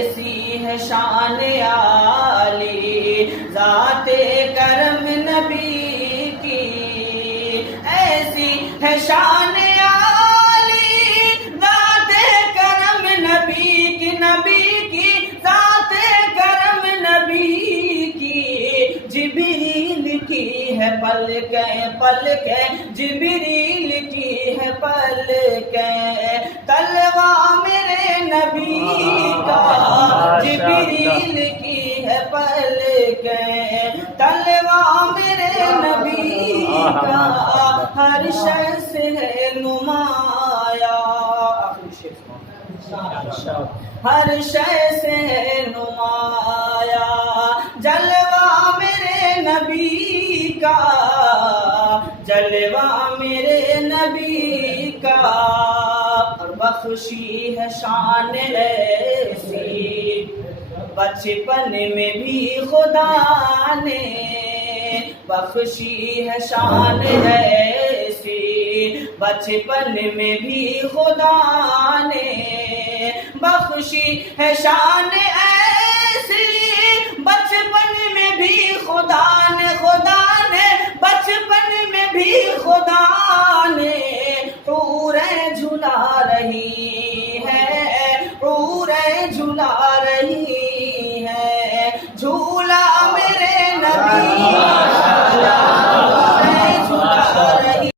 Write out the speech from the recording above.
ایسی ہے شان عالی ذات کرم نبی کی، ایسی ہے شان عالی ذات کرم نبی کی، نبی کی ذات کرم نبی کی، جبریل کی ہے پلکیں پلکیں، جبریل کی ہے پلکیں، تلوا میرے نبی کا، جبریل کی ہے پلکیں، تلوا میرے نبی کا، ہر شے سے ہے نمایاں، ہر شے سے ہے نمایاں، جلوہ میرے نبی کا، جلوہ میرے نبی کا، اور بخشی ہے شان ایسی بچپن میں بھی خدا نے، بخشی ہے شان ایسی بچپن میں بھی خدا نے، بخشی ہے شان ایسی بچپن میں بھی خدا نے، خدا نے بچپن میں بھی خدا نے، حوریں جھلا رہی ہے، حوریں جھلا رہی ہے، جھولا میرے نبی